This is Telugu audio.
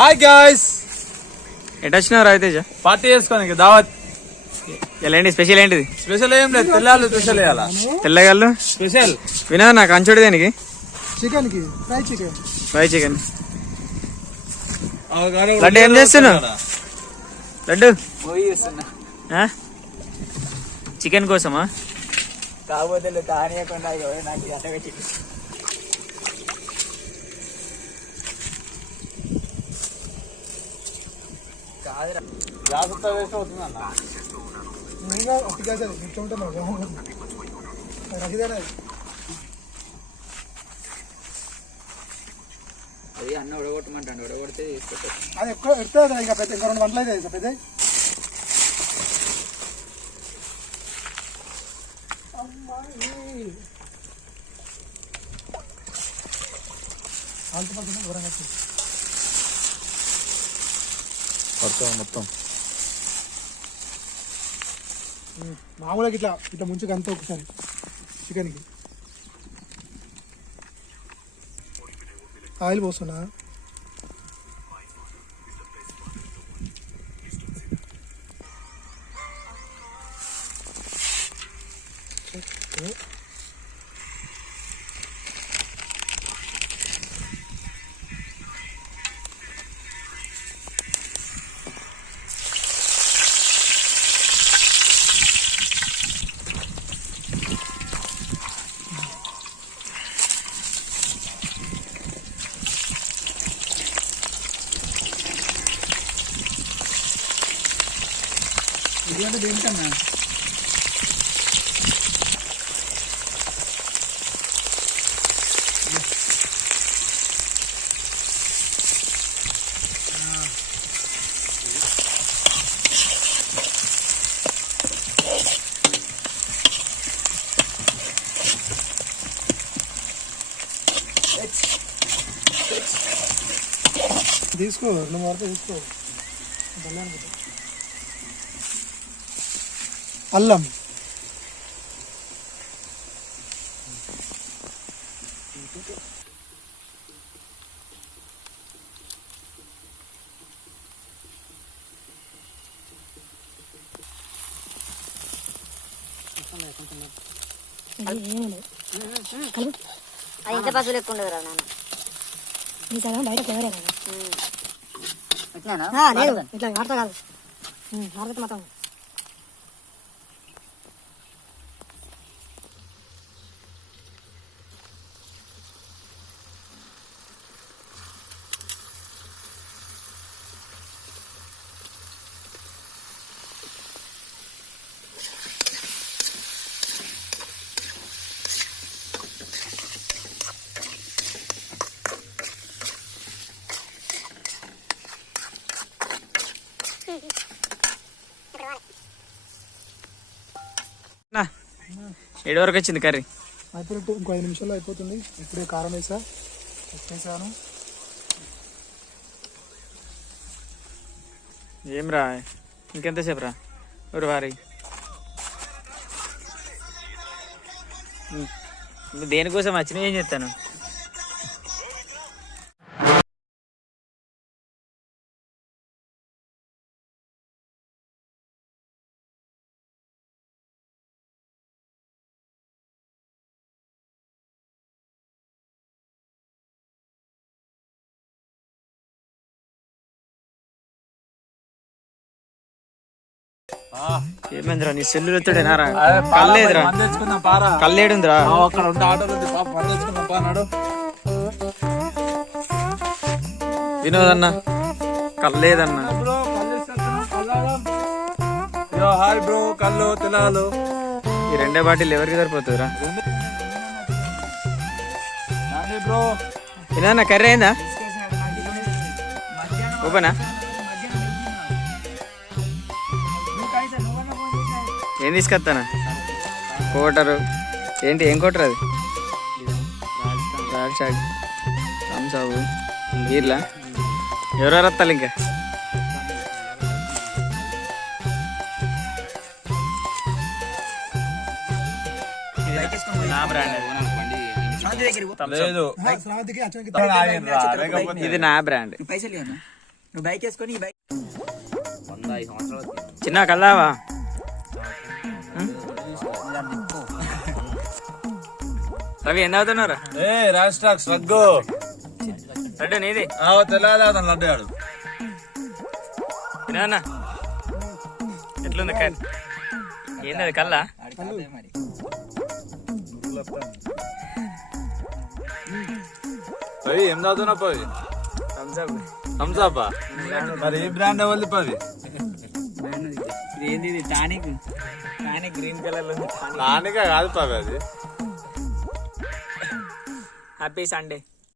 హాయ్ గాయ్స్, ఎటు వచ్చినావు రవితేజ? పార్టీ చేసుకోనికి దావత్. ఇలా ఏంటి స్పెషల్? ఏంటిది స్పెషల్? ఏం లేదు, తెల్లాలి స్పెషల్ వేయాలా. తెల్లగల్లు స్పెషల్ వినోద్ నాకు అంచుడు దేనికి? చికెన్ కి ఫ్రై చికెన్. లడ్డు ఏం చేస్తున్నావు? లడ్డు చికెన్ కోసమా? కాకపోతే అన్న ఉడగొట్టమంటాను, ఉడగొడితే అది ఎక్కువ ఎడుతుంది. ఇంకా పెద్ద ఇంకా 2 గంటలు అయితే పెద్ద మొత్తం మామూలుగా ఇట్లా ఇట్లా ముంచుకు అంతా ఒకసారి చికెన్కి ఆయిల్ పోస్తున్నా. ఇలాంటి దేనికన్నా తీసుకో, 2 వరకు తీసుకో. అల్లం, అది ఇంత పసులు ఎక్కువ ఉండదు రా నాన్న. బయట లేదు ఇట్లా ఆడతా కాదు ఆడతా మొత్తం. ఏడు వరకు వచ్చింది కర్రీ? అయిపోయినట్టు. ఇంకో 5 నిమిషాల్లో అయిపోతుంది. ఇప్పుడే కారం వేసాను. ఏం రా, ఇంకెంతసేపు రా? ఒక వారి దేనికోసం వచ్చినా ఏం చేస్తాను? ఏమైందిరా నీ సెల్లు ఎత్తుడేనారా? కల్లేదురా, కల్లేడుందిరా. అక్కడ ఉంటే ఆటోలో తెచ్చుకుందాం పానాడు. వినోదన్న కల్లేదన్నా. హాయ్ బ్రో, కళ్ళు తెలాలు. ఈ 2 బాటిల్ ఎవరికి సరిపోతుందిరా? బ్రో వినోదన్న కర్రీ అయిందా? ఓపెనా? ఏం తీసుకొస్తానా? కోటరు ఏంటి? ఏం కోటరు అది? రాజాగ్ థమ్సాబు బీర్లా. ఎవరెవరు వస్తారు ఇంకా? నా బ్రాండ్ లేదు, ఇది నా బ్రాండ్. నువ్వు బైక్ వేసుకొని ఈ బైక్ చిన్న కల్లావా రవి ఎంత అవుతున్నారా ఏ రాష్ట్రాక్స్ రగ్గు లడ్డు నీది తెల్లాలి అతను లడ్డు ఆడు తినా ఎట్లుంది కర్రీ ఏంది అది కల్లా పవి ఏం తాగుతున్నావు పవి థమ్స్అప్ మరి ఏ బ్రాండ్ అవ్వాలి పవి ఏంది ఇది టానిక్ టానిక్ గ్రీన్ కలర్ లో నానిక కాదు పవి అది హ్యాపీ సండే